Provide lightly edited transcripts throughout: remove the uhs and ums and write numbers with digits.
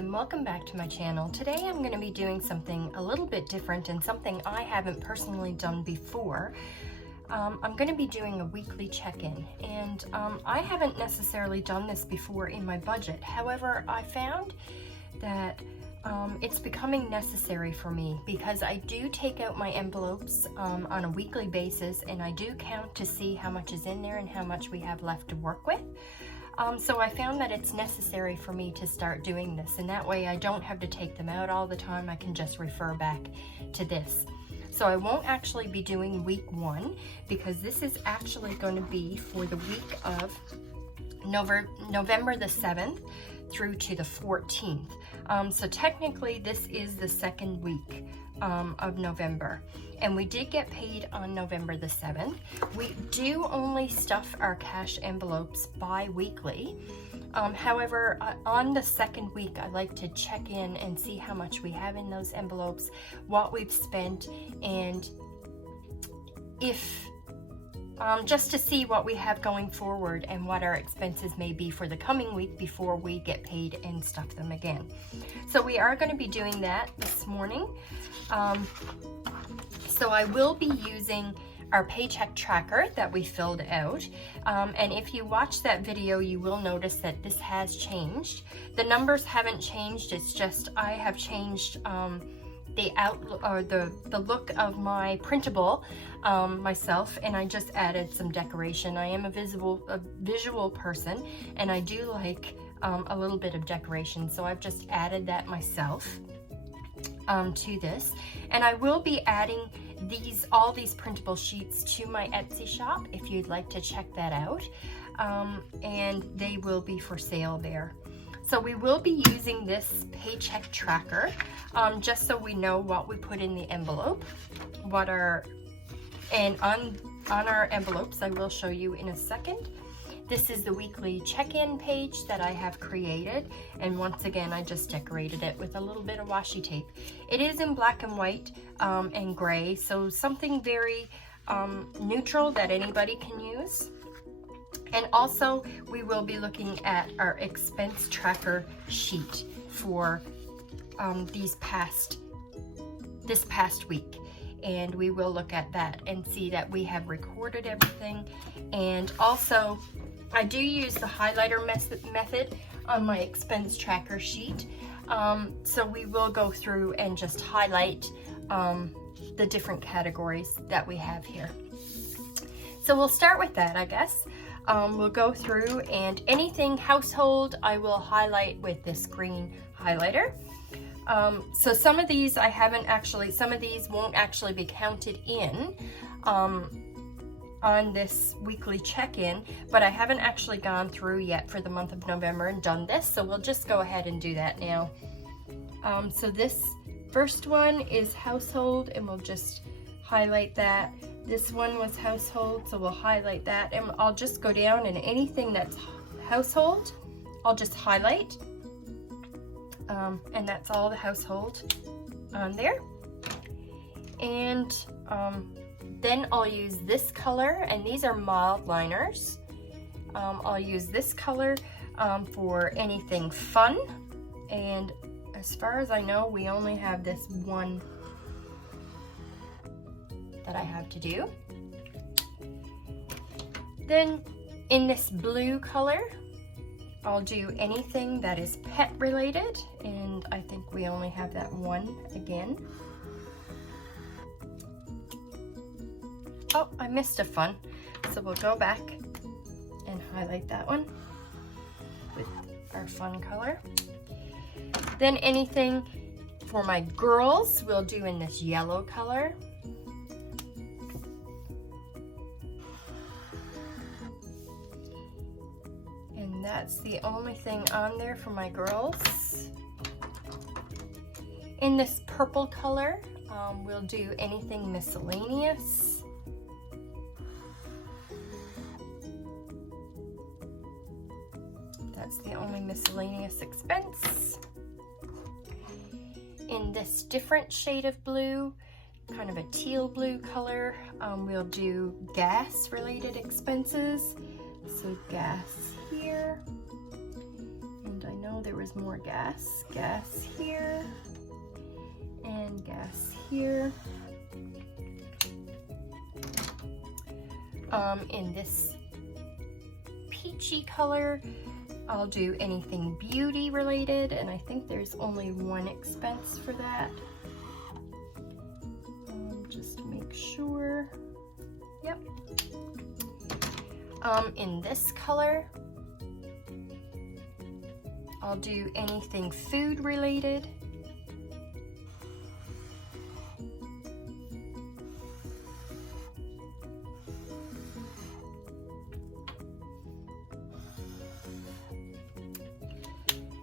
and welcome back to my channel. Today I'm going to be doing something a little bit different and something I haven't personally done before. I'm going to be doing a weekly check-in, and I haven't necessarily done this before in my budget. However, I found that it's becoming necessary for me because I do take out my envelopes on a weekly basis, and I do count to see how much is in there and how much we have left to work with. So I found that it's necessary for me to start doing this, and that way I don't have to take them out all the time. I can just refer back to this. So I won't actually be doing week 1 because this is actually going to be for the week of November the 7th through to the 14th. So technically this is the second week of November, and we did get paid on November the 7th. We do only stuff our cash envelopes bi-weekly. However, on the second week, I like to check in and see how much we have in those envelopes, what we've spent, and if just to see what we have going forward and what our expenses may be for the coming week before we get paid and stuff them again. So we are going to be doing that this morning. So I will be using our paycheck tracker that we filled out, and if you watch that video you will notice that this has changed. The numbers haven't changed, it's just I have changed the outlook or the look of my printable myself, and I just added some decoration. I am a visual person, and I do like a little bit of decoration, so I've just added that myself to this. And I will be adding all these printable sheets to my Etsy shop if you'd like to check that out, and they will be for sale there. So we will be using this paycheck tracker just so we know what we put in the envelope, and on our envelopes, I will show you in a second. This is the weekly check-in page that I have created, and once again I just decorated it with a little bit of washi tape. It is in black and white and gray, so something very neutral that anybody can use. And also we will be looking at our expense tracker sheet for this past week, and we will look at that and see that we have recorded everything. And also I do use the highlighter method on my expense tracker sheet, so we will go through and just highlight the different categories that we have here. So we'll start with that, I guess. We'll go through, and anything household I will highlight with this green highlighter. So some of these some of these won't actually be counted in on this weekly check-in, but I haven't actually gone through yet for the month of November and done this, so we'll just go ahead and do that now. So this first one is household, and we'll just highlight that. This one was household, so we'll highlight that, and I'll just go down, and anything that's household I'll just highlight, and that's all the household on there. And then I'll use this color, and these are mild liners. I'll use this color for anything fun, and as far as I know we only have this one that I have to do. Then in this blue color I'll do anything that is pet related, and I think we only have that one again. Oh, I missed a fun, so we'll go back and highlight that one with our fun color. Then anything for my girls we'll do in this yellow color. And that's the only thing on there for my girls. In this purple color, we'll do anything miscellaneous. That's the only miscellaneous expense. In this different shade of blue, kind of a teal blue color, we'll do gas related expenses. So gas here, and I know know there was more gas. Gas here and gas here. In this peachy color, I'll do anything beauty related, and I think there's only one expense for that. Just to make sure. Yep. In this color, I'll do anything food related.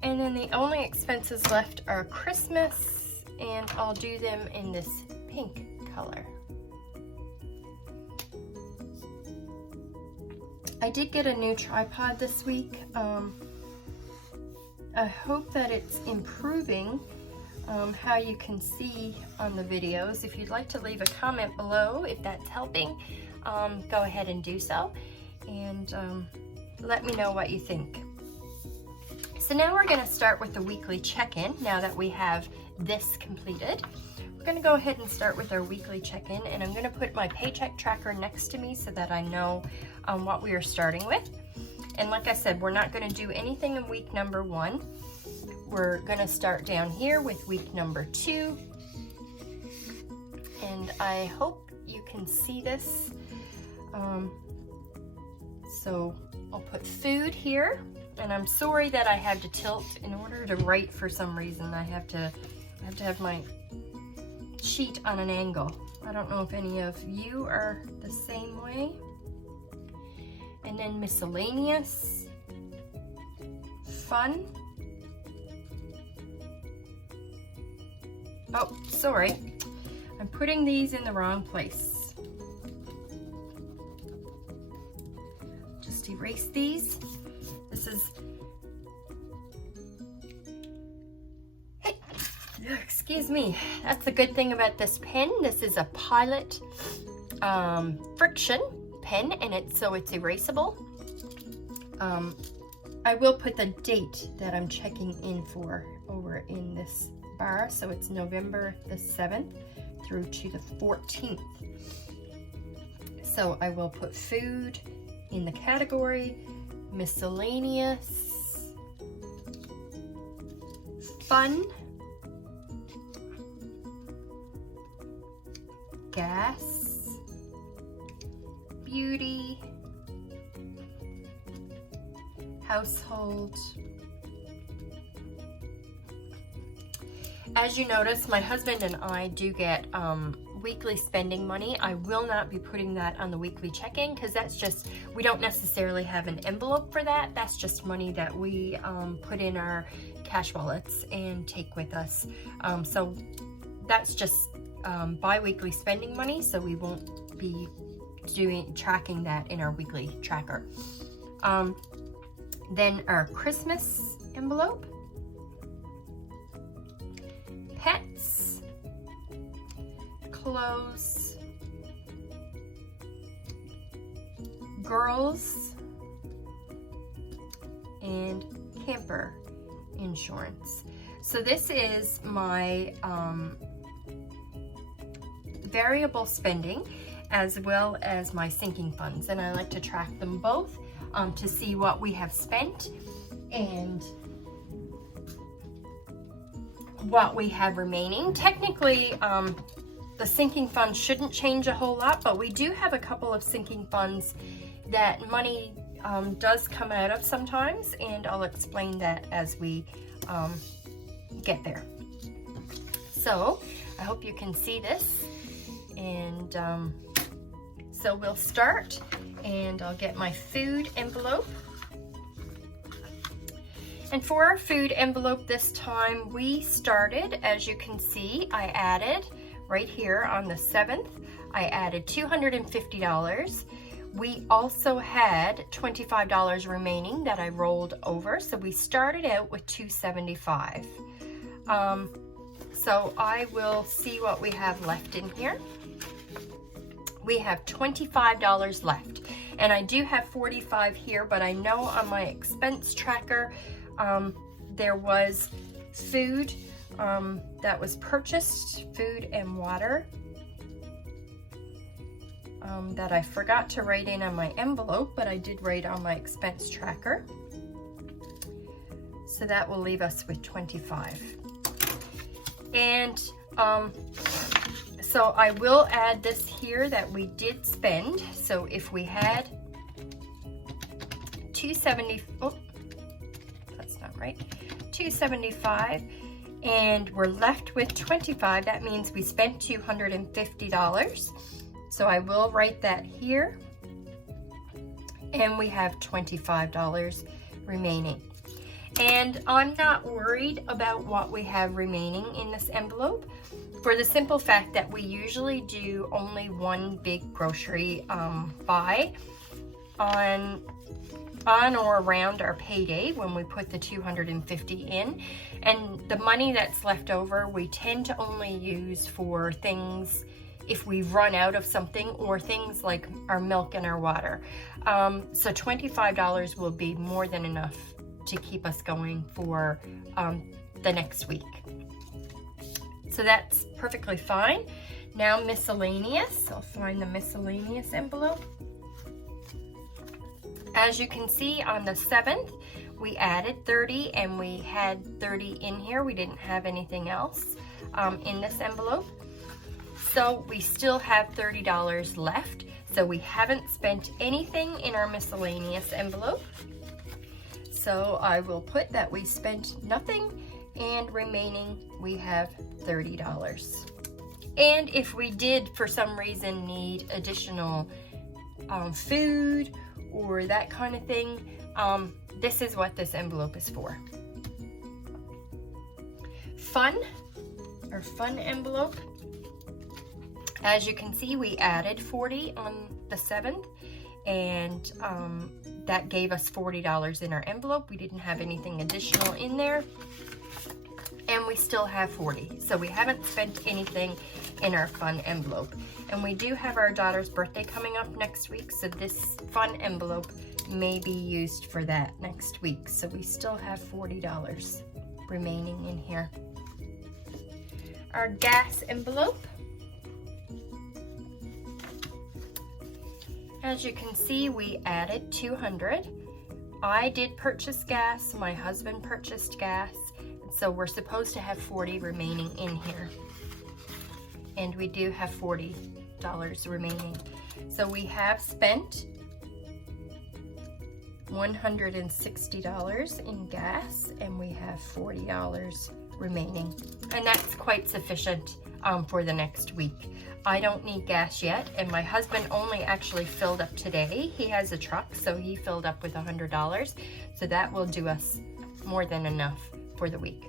And then the only expenses left are Christmas, and I'll do them in this pink color. I did get a new tripod this week. I hope that it's improving how you can see on the videos. If you'd like to leave a comment below if that's helping, go ahead and do so, and let me know what you think. So now we're going to start with the weekly check-in now that we have this completed. We're going to go ahead and start with our weekly check-in, and I'm going to put my paycheck tracker next to me so that I know what we are starting with. And like I said, we're not going to do anything in week number 1. We're going to start down here with week number 2. And I hope you can see this. So I'll put food here. And I'm sorry that I have to tilt in order to write. For some reason I have to have my sheet on an angle. I don't know if any of you are the same way. And then miscellaneous, fun. Oh, sorry, I'm putting these in the wrong place. Just erase these. This is, excuse me, that's the good thing about this pen. This is a Pilot friction pen, and it's erasable. I will put the date that I'm checking in for over in this bar, so it's November the 7th through to the 14th. So I will put food in the category miscellaneous, fun, gas, beauty, household. As you notice, my husband and I do get weekly spending money. I will not be putting that on the weekly check-in because that's just, we don't necessarily have an envelope for that. That's just money that we put in our cash wallets and take with us. So that's just bi-weekly spending money, so we won't be tracking that in our weekly tracker. Then our Christmas envelope, pets, clothes, girls, and camper insurance. So this is my variable spending as well as my sinking funds, and I like to track them both to see what we have spent and what we have remaining. Technically, the sinking fund shouldn't change a whole lot, but we do have a couple of sinking funds that money does come out of sometimes, and I'll explain that as we get there. So I hope you can see this, and so we'll start, and I'll get my food envelope. And for our food envelope this time, we started, as you can see, I added right here on the 7th, I added $250. We also had $25 remaining that I rolled over, so we started out with $275. So I will see what we have left in here. We have $25 left, and I do have $45 here, but I know on my expense tracker there was food that was purchased, food and water, that I forgot to write in on my envelope, but I did write on my expense tracker. So that will leave us with $25. And so I will add this here that we did spend. So if we had $275 and we're left with $25, that means we spent $250. So I will write that here, and we have $25 remaining. And I'm not worried about what we have remaining in this envelope, for the simple fact that we usually do only one big grocery buy on or around our payday when we put the $250 in, and the money that's left over we tend to only use for things if we run out of something, or things like our milk and our water. So $25 will be more than enough to keep us going for the next week. So that's perfectly fine. Now miscellaneous, I'll find the miscellaneous envelope. As you can see, on the 7th, we added 30 and we had 30 in here. We didn't have anything else in this envelope. So we still have $30 left. So we haven't spent anything in our miscellaneous envelope. So I will put that we spent nothing, and remaining we have $30. And if we did for some reason need additional food or that kind of thing, this is what this envelope is for. Fun envelope. As you can see, we added 40 on the 7th, and that gave us $40 in our envelope. We didn't have anything additional in there, and we still have 40. So we haven't spent anything in our fun envelope. And we do have our daughter's birthday coming up next week, so this fun envelope may be used for that next week. So we still have $40 remaining in here. Our gas envelope. As you can see, we added $200. I did purchase gas, my husband purchased gas, so we're supposed to have $40 remaining in here. And we do have $40 remaining. So we have spent $160 in gas, and we have $40 remaining. And that's quite sufficient for the next week. I don't need gas yet, and my husband only actually filled up today. He has a truck, so he filled up with $100. So that will do us more than enough for the week.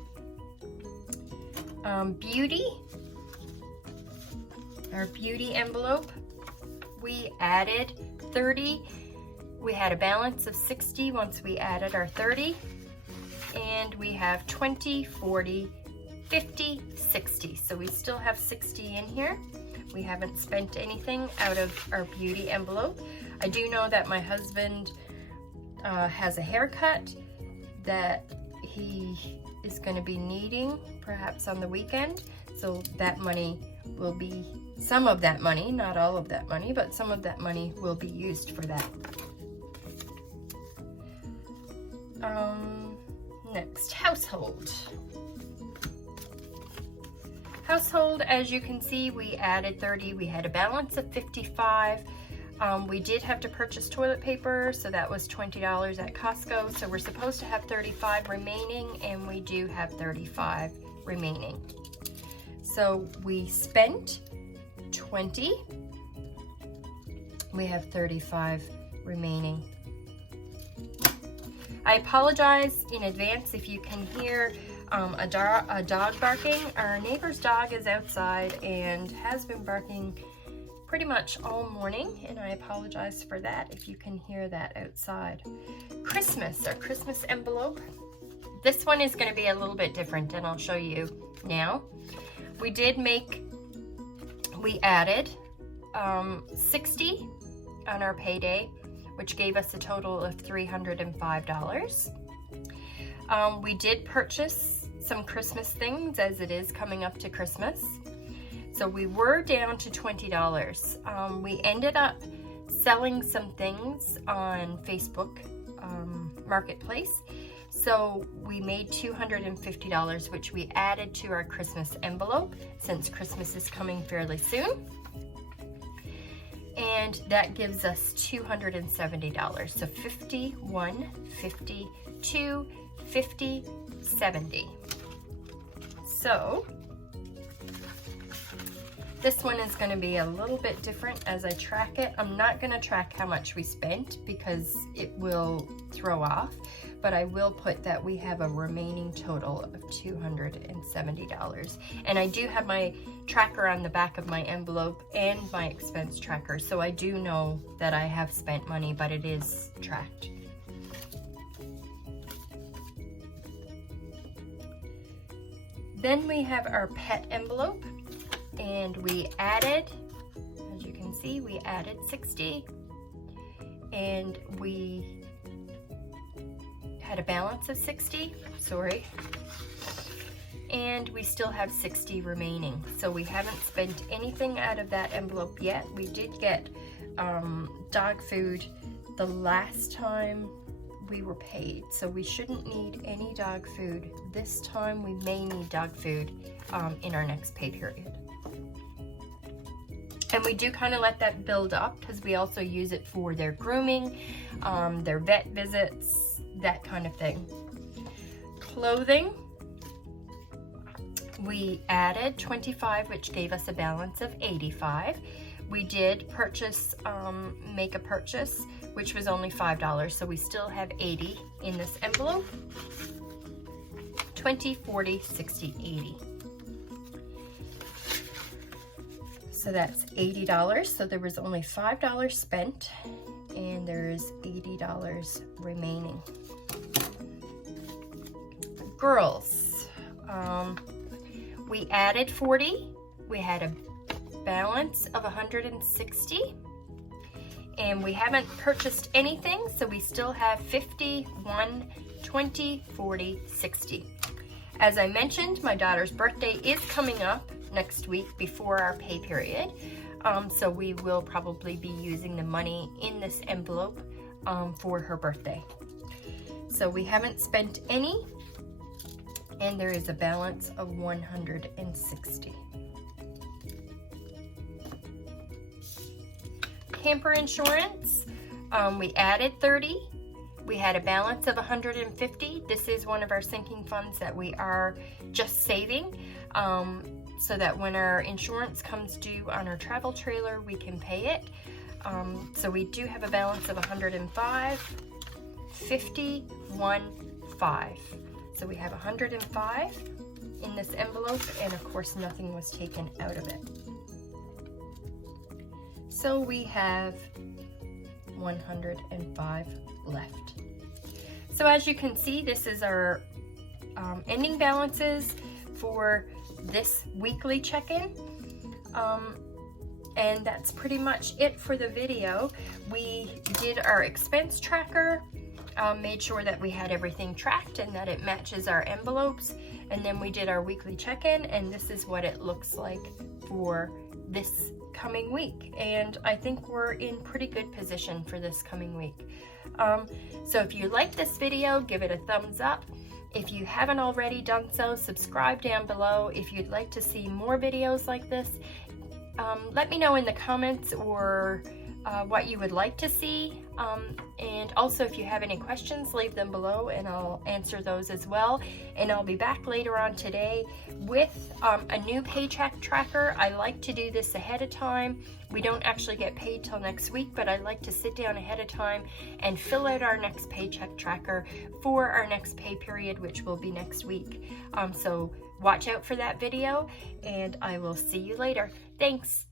Beauty. Our beauty envelope, we added 30. We had a balance of 60 once we added our 30. And we have 20, 40, 50, 60. So we still have 60 in here. We haven't spent anything out of our beauty envelope. I do know that my husband has a haircut that he is going to be needing perhaps on the weekend. So that money will be, some of that money, not all of that money, but some of that money will be used for that. Next, household. Household, as you can see, we added 30. We had a balance of 55. We did have to purchase toilet paper, so that was $20 at Costco. So we're supposed to have 35 remaining, and we do have 35 remaining. So we spent 20. We have 35 remaining. I apologize in advance if you can hear a dog barking. Our neighbor's dog is outside and has been barking pretty much all morning, and I apologize for that if you can hear that outside. Christmas, our Christmas envelope. This one is going to be a little bit different, and I'll show you now. We added 60 on our payday, which gave us a total of $305. We did purchase some Christmas things as it is coming up to Christmas. So we were down to $20. We ended up selling some things on Facebook Marketplace. So we made $250, which we added to our Christmas envelope since Christmas is coming fairly soon. And that gives us $270. So 51, 52, 50, 70. So this one is going to be a little bit different as I track it. I'm not going to track how much we spent because it will throw off, but I will put that we have a remaining total of $270. And I do have my tracker on the back of my envelope and my expense tracker, so I do know that I have spent money, but it is tracked. Then we have our pet envelope. And we added, as you can see, we added 60, and we had a balance of 60, sorry, and we still have 60 remaining. So we haven't spent anything out of that envelope yet. We did get dog food the last time we were paid, so we shouldn't need any dog food. This time we may need dog food in our next pay period. And we do kind of let that build up because we also use it for their grooming, their vet visits, that kind of thing. Clothing, we added 25, which gave us a balance of 85. We did purchase, make a purchase, which was only $5, so we still have 80 in this envelope. 20, 40, 60, 80. So that's $80. So there was only $5 spent and there's $80 remaining. Girls, we added 40. We had a balance of 160 and we haven't purchased anything, so we still have 50, 1, 20, 40, 60. As I mentioned, my daughter's birthday is coming up next week before our pay period, so we will probably be using the money in this envelope for her birthday. So we haven't spent any, and there is a balance of 160. Camper insurance, we added 30. We had a balance of 150. This is one of our sinking funds that we are just saving, so that when our insurance comes due on our travel trailer, we can pay it. So we do have a balance of 105, 50, 1, 5. So we have 105 in this envelope, and of course nothing was taken out of it. So we have 105 left. So as you can see, this is our ending balances for this weekly check-in, and that's pretty much it for the video. We did our expense tracker, made sure that we had everything tracked and that it matches our envelopes, and then we did our weekly check-in, and this is what it looks like for this coming week. And I think we're in pretty good position for this coming week. So if you like this video, give it a thumbs up. If you haven't already done so, subscribe down below. If you'd like to see more videos like this, let me know in the comments or what you would like to see. And also, if you have any questions, leave them below and I'll answer those as well. And I'll be back later on today with a new paycheck tracker. I like to do this ahead of time. We don't actually get paid till next week, but I like to sit down ahead of time and fill out our next paycheck tracker for our next pay period, which will be next week. So watch out for that video, and I will see you later. Thanks.